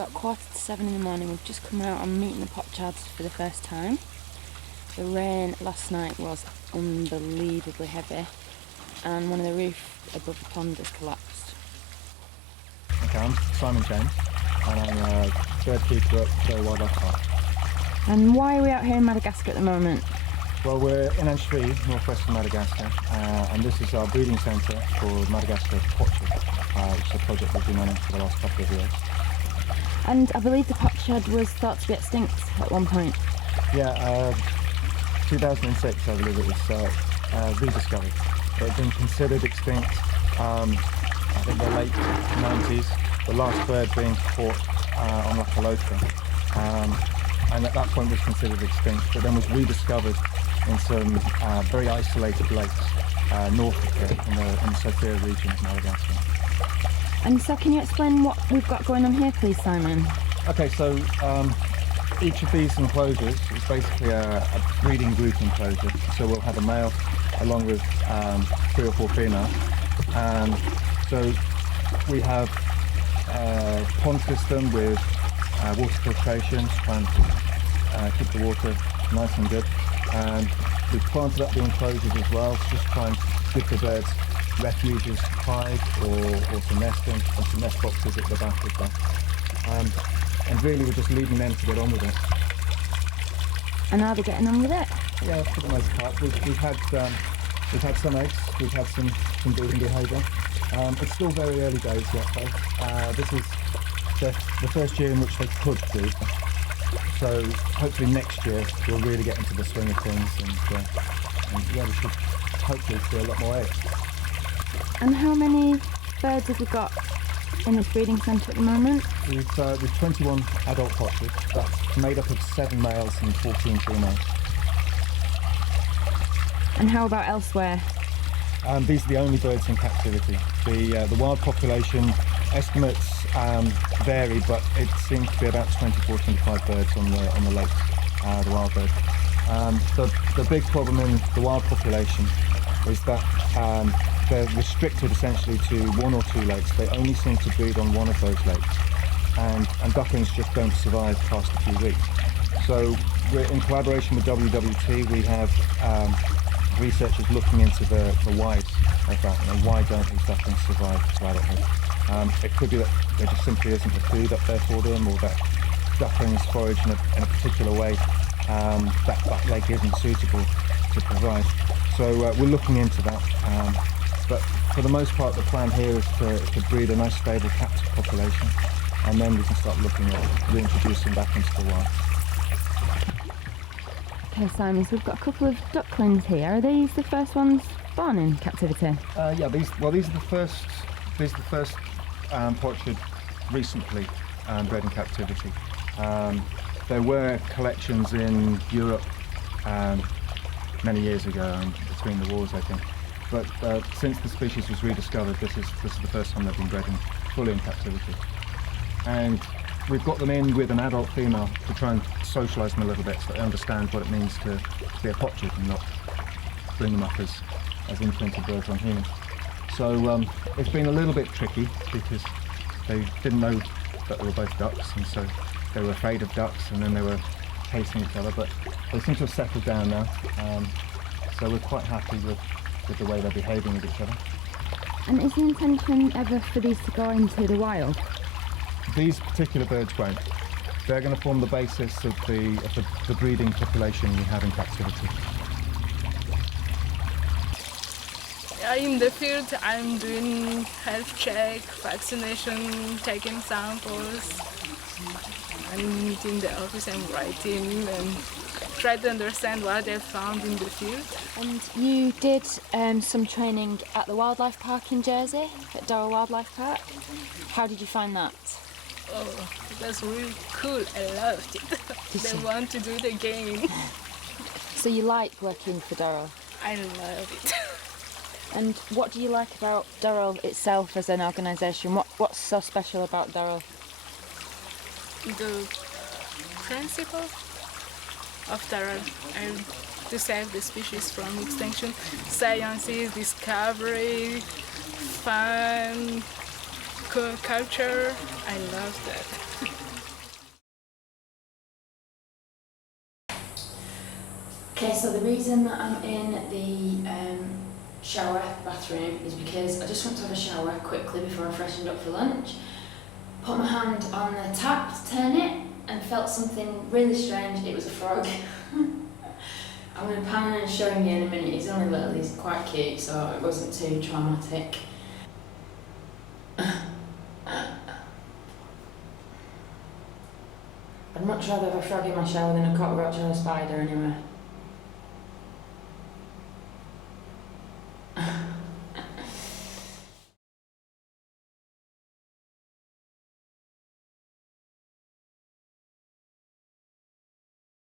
about 7:15 in the morning. We've just come out and meeting the potsherds for the first time. The rain last night was unbelievably heavy and one of the roofs above the pond has collapsed. Okay, I'm Simon James and I'm a bird keeper at Durrell Wildlife Park. And why are we out here in Madagascar at the moment? Well, we're in Ancheville, northwestern Madagascar, and this is our breeding centre for Madagascar potchard, which is a project we've been running for the last couple of years. And I believe the potsherd was thought to be extinct at one point. Yeah, 2006 I believe it was rediscovered. It had been considered extinct, I think the late 90s, the last bird being caught on Localotra. And at that point was considered extinct, but then was rediscovered in some very isolated lakes north of here in the Sophia region of Madagascar. And so can you explain what we've got going on here please, Simon? Okay, so each of these enclosures is basically a breeding group enclosure, so we'll have a male along with 3 or 4 females. So we have a pond system with water filtration to try and keep the water nice and good, and we've planted up the enclosures as well to just try and give the birds refuges to hide or to nest in, and some nest boxes at the back of that. And really we're just leaving them to get on with it. And are they getting on with it? Yeah, for the most part. We've had some eggs, we've had some breeding behaviour. It's still very early days yet though. This is the first year in which they could breed. So hopefully next year we'll really get into the swing of things, and yeah, we should hopefully see a lot more eggs. And how many birds have we got in this breeding centre at the moment? We've 21 adult potchards. That's made up of 7 males and 14 females. And how about elsewhere? These are the only birds in captivity. The wild population estimates vary, but it seems to be about 24-25 birds on the lakes, the wild birds. The big problem in the wild population is that they're restricted essentially to 1 or 2 lakes. They only seem to breed on one of those lakes, and ducklings just don't survive past a few weeks. So we're in collaboration with WWT. We have researchers looking into the whys of that. Why don't these ducklings survive to adulthood? It could be that there just simply isn't the food up there for them, or that ducklings forage in a particular way that lake isn't suitable to provide. So we're looking into that. But for the most part, the plan here is to breed a nice stable captive population, and then we can start looking at reintroducing back into the wild. Okay, Simon, so we've got a couple of ducklings here. Are these the first ones born in captivity? Yeah, these are the first. These are the first potchard recently bred in captivity. There were collections in Europe many years ago, between the wars, I think. But since the species was rediscovered, this is the first time they've been bred fully in captivity. And we've got them in with an adult female to try and socialise them a little bit, so they understand what it means to be a potchard and not bring them up as imprinted birds on humans. So it's been a little bit tricky because they didn't know that they were both ducks, and so they were afraid of ducks, and then they were chasing each other, but they seem to have settled down now. So we're quite happy with the way they're behaving with each other. And is the intention ever for these to go into the wild? These particular birds won't. They're going to form the basis of the breeding population we have in captivity. In the field, I'm doing health check, vaccination, taking samples. I'm in the office, I'm writing and try to understand what I found in the field. And you did some training at the wildlife park in Jersey, at Durrell Wildlife Park. How did you find that? Oh, that's really cool. I loved it. I want to do it again. So you like working for Durrell? I love it. And what do you like about Durrell itself as an organisation? What's so special about Durrell? The principle of Durrell to save the species from extinction. Science, discovery, fun, culture. I love that. Okay, so the reason that I'm in the bathroom, is because I just want to have a shower quickly before I freshened up for lunch. Put my hand on the tap to turn it and felt something really strange. It was a frog. I'm going to pan and show him you in a minute. He's only little, he's quite cute, so it wasn't too traumatic. I'd much rather have a frog in my shower than a cockroach or a spider anyway.